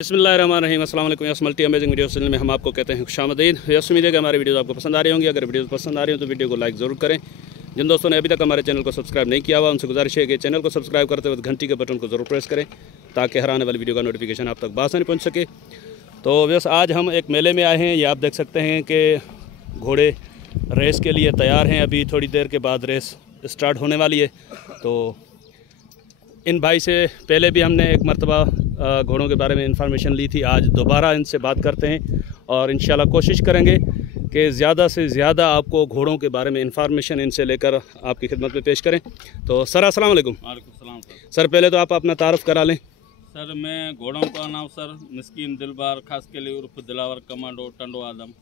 बिस्मिल्लाहिर्रहमानिर्रहीम। अस्सलाम वालेकुम। Yes multi amazing video channel में हम आपको कहते हैं खुशामदीद। यस उम्मीद है कि हमारी वीडियोस आपको पसंद आ रही होंगी। अगर वीडियोस पसंद आ रही हो तो वीडियो को लाइक ज़रूर करें। जिन दोस्तों ने अभी तक हमारे चैनल को सब्सक्राइब नहीं किया हुआ उनसे गुजारिश है कि चैनल को सब्सक्राइब करते वक्त घंटी के बटन को ज़रूर प्रेस करें ताकि हर आने वाली वीडियो का नोटिफिकेशन आप तक बासानी पहुँच सके। तो बस आज हम एक मेले में आए हैं। ये आप देख सकते हैं कि घोड़े रेस के लिए तैयार हैं। अभी थोड़ी देर के बाद रेस स्टार्ट होने वाली है। तो इन भाई से पहले भी हमने एक मरतबा घोड़ों के बारे में इंफॉर्मेशन ली थी। आज दोबारा इनसे बात करते हैं और इंशाल्लाह कोशिश करेंगे कि ज़्यादा से ज़्यादा आपको घोड़ों के बारे में इंफॉर्मेशन इनसे लेकर आपकी खिदमत में पेश करें। तो सर अस्सलाम वालेकुम। वालेकुम सलाम सर पहले तो आप अपना तारुफ करा लें। सर मैं घोड़ों का नाम सर मिस्कीन दिलबार खास के लिए उर्फ दिलावर कमांडो टंडो आदम।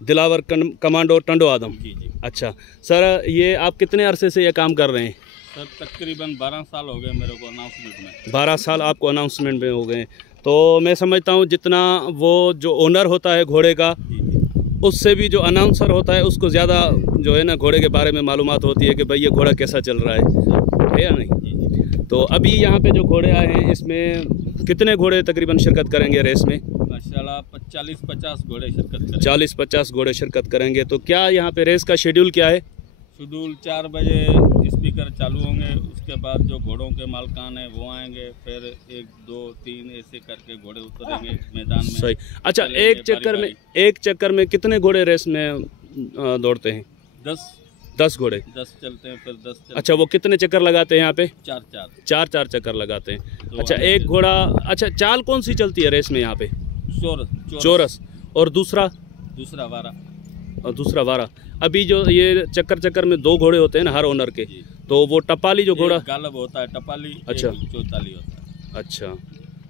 दिलावर कमांडो टंडो आदम। जी। अच्छा सर, ये आप कितने अरसे से ये काम कर रहे हैं? सर तकरीबन 12 साल हो गए मेरे को अनाउंसमेंट में। 12 साल आपको अनाउंसमेंट में हो गए। तो मैं समझता हूँ जितना वो जो ओनर होता है घोड़े का उससे भी जो अनाउंसर होता है उसको ज़्यादा जो है ना घोड़े के बारे में मालूमात होती है कि भाई ये घोड़ा कैसा चल रहा है या नहीं। जी। तो अभी यहाँ पे जो घोड़े आए हैं इसमें कितने घोड़े तकरीबन शिरकत करेंगे रेस में? माशाल्लाह 40-50 घोड़े शिरकत करेंगे। 40-50 घोड़े शिरकत करेंगे। तो क्या यहाँ पे रेस का शेड्यूल क्या है? शेड्यूल 4 बजे स्पीकर चालू होंगे, उसके बाद जो घोड़ों के मालकान हैं वो आएंगे, फिर 1 2 3 ऐसे करके घोड़े उतरेंगे मैदान में। सही। अच्छा, एक चक्कर में कितने घोड़े रेस में दौड़ते हैं? 10 घोड़े 10 चलते हैं, फिर 10 चलते। अच्छा, वो कितने चक्कर लगाते हैं यहाँ पे? 4 चक्कर लगाते हैं। तो अच्छा, एक घोड़ा। अच्छा, चाल कौन सी चलती है रेस में यहाँ पे? चोरस। और दूसरा वारा। अभी जो ये चक्कर में 2 घोड़े होते हैं ना हर ओनर के, तो वो टपाली जो घोड़ा गालब होता है टपाली। अच्छा, चौताली होता है। अच्छा,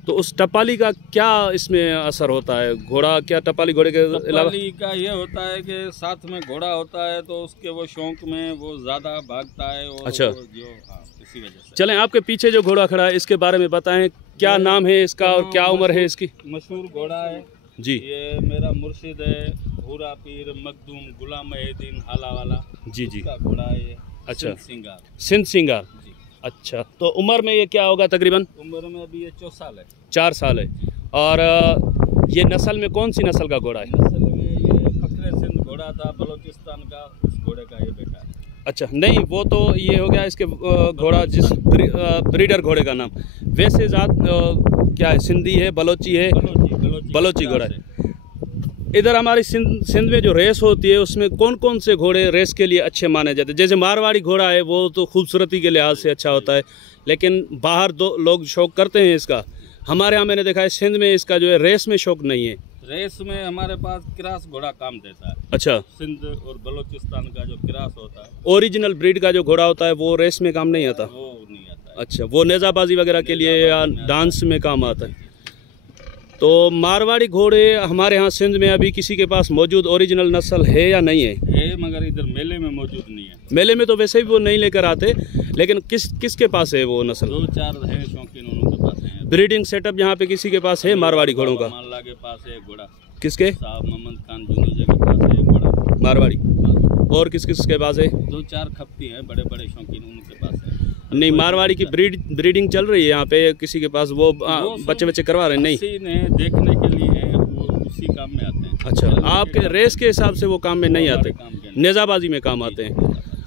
तो उस टपाली का क्या इसमें असर होता है? घोड़ा क्या टपाली घोड़े के अलावा? टपाली का ये होता है कि साथ में घोड़ा होता है तो उसके वो शौक में वो ज़्यादा भागता है। और अच्छा, इसी वजह से। चलें, आपके पीछे जो घोड़ा खड़ा है इसके बारे में बताएं, क्या नाम है इसका और क्या उम्र है इसकी? मशहूर घोड़ा है जी। ये मेरा मुर्शिद है हुरा पीर मखदूम गुलाम महीउद्दीन हाला वाला। जी। का घोड़ा है ये। अच्छा, सिंध सिंगार। जी। अच्छा, तो उम्र में ये क्या होगा तकरीबन? उम्र में अभी ये 4 साल है। 4 साल है। और ये नस्ल में कौन सी नस्ल का घोड़ा है? नस्ल में ये फखरे सिंध घोड़ा था बलोचिस्तान का, उस घोड़े का ये बेटा है। अच्छा, नहीं वो तो ये हो गया इसके घोड़ा जिस ब्रीडर घोड़े का नाम। वैसे ज़ात क्या है? सिंधी है, बलोची है? बलोची घोड़ा है। इधर हमारी सिंध में जो रेस होती है उसमें कौन कौन से घोड़े रेस के लिए अच्छे माने जाते हैं? जैसे मारवाड़ी घोड़ा है वो तो खूबसूरती के लिहाज से अच्छा होता है, लेकिन बाहर लोग शौक करते हैं इसका। हमारे यहाँ मैंने देखा है सिंध में इसका जो है रेस में शौक नहीं है। रेस में हमारे पास क्रास घोड़ा काम देता है। अच्छा, सिंध और बलोचिस्तान का जो क्रास होता है, ओरिजिनल ब्रीड का जो घोड़ा होता है वो रेस में काम नहीं आता? वो नहीं आता है। अच्छा, वो नेज़ाबाजी वगैरह के लिए या डांस में काम आता है। तो मारवाड़ी घोड़े हमारे यहाँ सिंध में अभी किसी के पास मौजूद ओरिजिनल नस्ल है या नहीं है? मगर इधर मेले में मौजूद नहीं है। मेले में तो वैसे भी वो नहीं लेकर आते, लेकिन किसके पास है वो नस्ल? 2-4 है शौकीन, उनके पास है। ब्रीडिंग सेटअप यहाँ पे किसी के पास है मारवाड़ी घोड़ों का? माल्ला के पास है घोड़ा। किसके? साहब मोहम्मद खान जुनूजा के पास है घोड़ा मारवाड़ी। और किस के पास है? 2-4 खपती हैं बड़े बड़े शौकीन, उनके पास है। नहीं, मारवाड़ी की ब्रीडिंग चल रही है यहाँ पे किसी के पास? वो बच्चे करवा रहे हैं? नहीं, देखने के लिए वो उसी काम में आते हैं। अच्छा, आपके रेस के हिसाब से वो काम में नहीं आते, नेज़ाबाजी में काम आते हैं।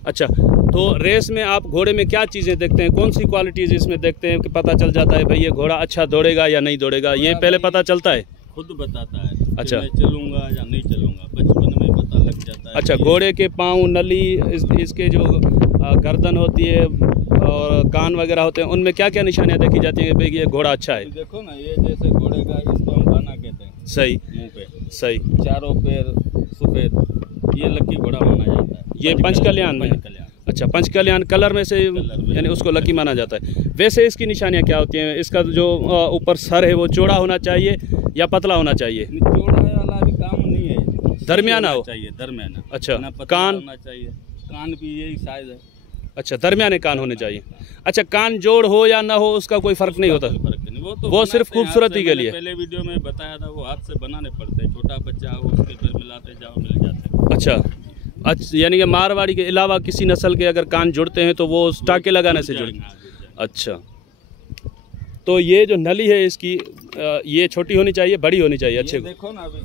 अच्छा, तो रेस में आप घोड़े में क्या चीज़ें देखते हैं? कौन सी क्वालिटीज़ इसमें देखते हैं कि पता चल जाता है भाई ये घोड़ा अच्छा दौड़ेगा या नहीं दौड़ेगा? ये पहले पता चलता है? खुद बताता है। अच्छा, मैं चलूँगा या नहीं चलूँगा, बचपन में पता लग जाता है। अच्छा, घोड़े के पाँव, नली, इसके जो गर्दन होती है और कान वगैरह होते हैं, उनमें क्या क्या निशानियाँ देखी जाती हैं भाई ये घोड़ा अच्छा है? देखो ना, ये जैसे घोड़े का इसको हम बाना कहते हैं। सही, मुंह पे सही, चारों पैर सफेद, ये लकी घोड़ा माना जाता है। ये पंचकल्याण में? अच्छा, पंचकल्याण कलर में से यानी उसको लकी माना जाता है। वैसे इसकी निशानियाँ क्या होती हैं? इसका जो ऊपर सर है वो चौड़ा होना चाहिए या पतला होना चाहिए? चौड़ा वाला भी काम नहीं है, दरमियाना हो चाहिए, दरमियाना। अच्छा, कान होना चाहिए, कान भी यही साइज है। अच्छा, दरमियाने कान होने चाहिए। अच्छा, कान जोड़ हो या ना हो उसका कोई फर्क नहीं होता? वो सिर्फ खूबसूरती के लिए? पहले वीडियो में बताया था, वो हाथ से बनाने पड़ते हैं। छोटा बच्चा हो उसके फिर मिलाते जाओ, मिल जाते हैं। अच्छा, यानी कि मारवाड़ी के अलावा किसी नस्ल के अगर कान जुड़ते हैं तो वो टाके लगाने से जुड़े? अच्छा, तो ये जो नली है इसकी ये छोटी होनी चाहिए, बड़ी होनी चाहिए अच्छे को। देखो ना अभी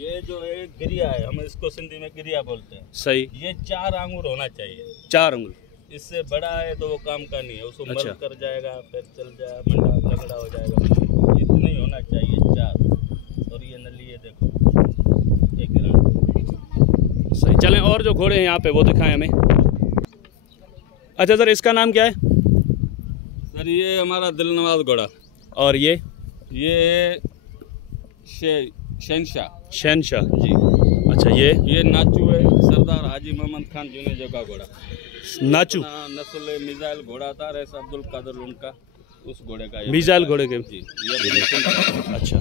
ये जो है गिरिया है, हम इसको सिंधी में गिरिया बोलते हैं। सही। ये 4 आंगुर होना चाहिए। 4 अंगुल। इससे बड़ा है तो वो काम का नहीं है, उसको अच्छा। मल कर जाएगा, फिर चल जाएगा, मंडा लगड़ा हो जाएगा। इतना ही होना चाहिए 4। और ये नली है देखो 1 ग्राम। सही। चलें और जो घोड़े हैं यहाँ पे वो दिखाएं हमें। अच्छा सर इसका नाम क्या है? सर ये हमारा दिलनवाज घोड़ा। और ये शहनशाह। शहनशाह जी। अच्छा ये नाचू है, सरदार हाजी मोहम्मद खान जुनेजो का घोड़ा। नाचू नस्ल मिसाइल घोड़ा था रईस अब्दुल कादिर उनका, उस घोड़े का। मिसाइल घोड़े के। जी ये। अच्छा।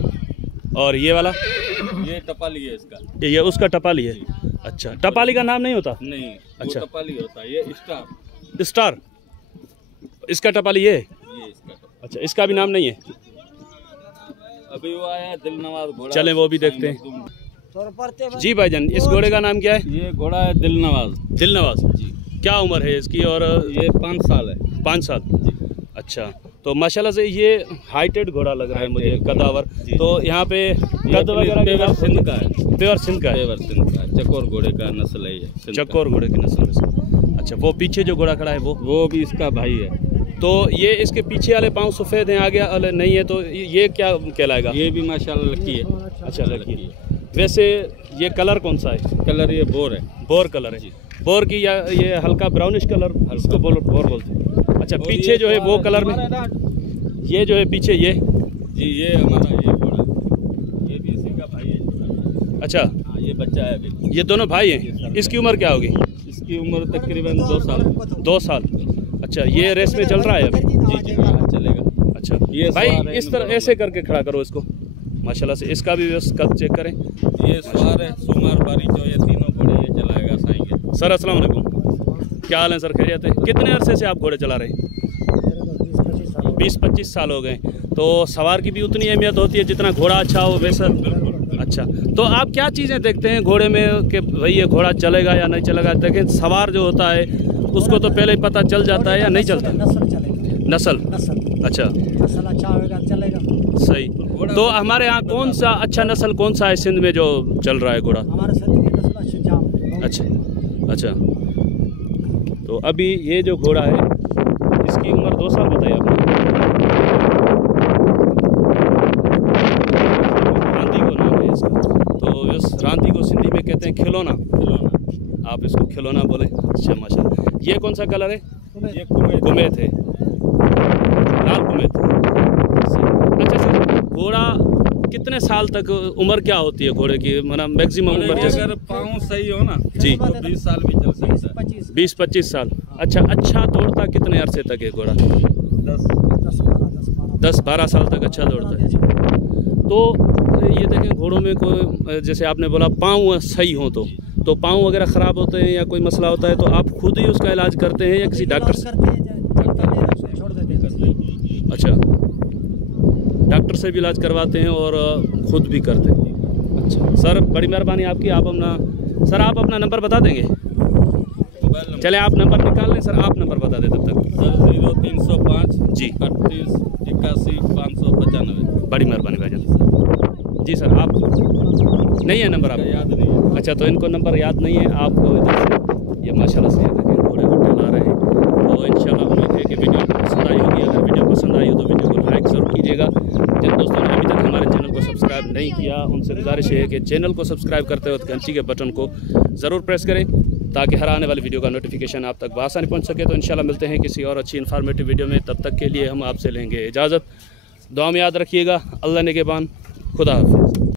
और ये वाला? ये टपाली है इसका। ये उसका टपाली है। अच्छा, टपाली का नाम नहीं होता? नहीं। अच्छा। वो टपाली होता है। ये स्टार। स्टार। इसका टपाली ये? ये इसका टपाली। अच्छा, इसका भी नाम नहीं है? अभी वो आया दिलनवाज घोड़ा। चलें वो भी देखते हैं। जी भाईजान, इस घोड़े का नाम क्या है? ये घोड़ा है दिलनवाज। दिलनवाज जी। क्या उम्र है इसकी? और ये 5 साल है। 5 साल। जी। अच्छा, तो माशाल्लाह से ये हाइटेड घोड़ा लग रहा है मुझे, कदावर। तो यहाँ पे कद वगैरह पेवर सिंध का है। पेवर सिंध का है। पेवर सिंध का है, चकोर घोड़े का नस्ल है ये। चकोर घोड़े की नस्ल में से। अच्छा, वो पीछे जो घोड़ा खड़ा है वो भी इसका भाई है। तो ये इसके पीछे वाले पाँव सफ़ेद हैं, आगे वाले नहीं है, तो ये क्या कहलाएगा? ये भी माशाल्लाह लकी है। अच्छा, लकी है। वैसे ये कलर कौन सा है? कलर ये बोर है। बोर कलर है। बोर की या ये हल्का ब्राउनिश कलर, इसको बोर बोलते हैं। अच्छा, पीछे जो है वो कलर में, ये जो है पीछे ये? जी ये हमारा ये घोड़ा, ये भी इसी का भाई है। अच्छा। हाँ, ये बच्चा है अभी। ये दोनों भाई हैं। इसकी उम्र क्या होगी? इसकी उम्र तकरीबन 2 साल। 2 साल। अच्छा, ये रेस में चल रहा है अभी? जी हाँ, चलेगा। अच्छा ये भाई, इस तरह ऐसे करके खड़ा करो इसको माशाल्लाह से। इसका भी कद चेक करें। ये सवार है सुमार बारी जो, ये तीनों घोड़े ये चलाएगा साईं। सर अस्सलाम वालेकुम, क्या हाल है सर? खैरियत है? कितने अरसे से आप घोड़े चला रहे हैं? 20-25 साल हो गए। तो सवार की भी उतनी अहमियत होती है जितना घोड़ा अच्छा हो वैसा? अच्छा, तो आप क्या चीज़ें देखते हैं घोड़े में कि भाई ये घोड़ा चलेगा या नहीं चलेगा? देखें, सवार जो होता है उसको तो पहले ही पता चल जाता है या नहीं चलता? नस्ल। अच्छा, नस्ल अच्छा होगा चलेगा। सही। तो हमारे यहाँ कौन सा अच्छा नस्ल कौन सा है सिंध में जो चल रहा है घोड़ा? हमारे सिंध की नस्ल अच्छी जाम। अच्छा। अच्छा, तो अभी ये जो घोड़ा है इसकी उम्र 2 साल बताई आपने? रांदी को नाम है इसका। तो इस रांदी को सिंधी में कहते हैं खिलौना। आप इसको खिलौना बोले। अच्छा माशाल्लाह। ये कौन सा कलर है? ये कुमैत है, लाल कुमैत। अच्छा सर, घोड़ा कितने साल तक उम्र क्या होती है घोड़े की, मतलब मैक्सिमम उम्र? अगर पाँव सही हो ना जी, तो 20 साल भी चल सकता है। 20-25 साल। अच्छा दौड़ता कितने अरसे तक है घोड़ा? 10-12 साल तक अच्छा दौड़ता है। तो ये देखें, घोड़ों में कोई, जैसे आपने बोला पाँव सही हो तो पाँव वगैरह ख़राब होते हैं या कोई मसला होता है तो आप खुद ही उसका इलाज करते हैं या किसी डॉक्टर से? अच्छा, डॉक्टर से भी इलाज करवाते हैं और खुद भी करते हैं। अच्छा सर, बड़ी मेहरबानी आपकी। आप अपना नंबर बता देंगे? चले आप नंबर निकाल लें सर, आप नंबर बता दें तब तक। सर 0305 जी 38 81 595। बड़ी मेहरबानी भाईजान। जी सर, आप नहीं है नंबर आपको? याद नहीं है। अच्छा, तो इनको नंबर याद नहीं है आपको। इधर से ये माशाल्लाह से देखें घोड़े को टहला रहे हैं। तो इंशाल्लाह उम्मीद है कि वीडियो पसंद आई होगी। अगर वीडियो पसंद आई हो तो वीडियो को लाइक ज़रूर कीजिएगा। जिन दोस्तों ने अभी तक हमारे चैनल को सब्सक्राइब नहीं किया उनसे गुजारिश है कि चैनल को सब्सक्राइब करते वक्त घंटी के बटन को ज़रूर प्रेस करें ताकि हर आने वाली वीडियो का नोटिफिकेशन आप तक बआसानी पहुँच सके। तो इंशाल्लाह मिलते हैं किसी और अच्छी इन्फॉर्मेटिव वीडियो में। तब तक के लिए हम आपसे लेंगे इजाज़त। दुआ में याद रखिएगा। अल्लाह निगहबान। खुदा हाफ़िज़।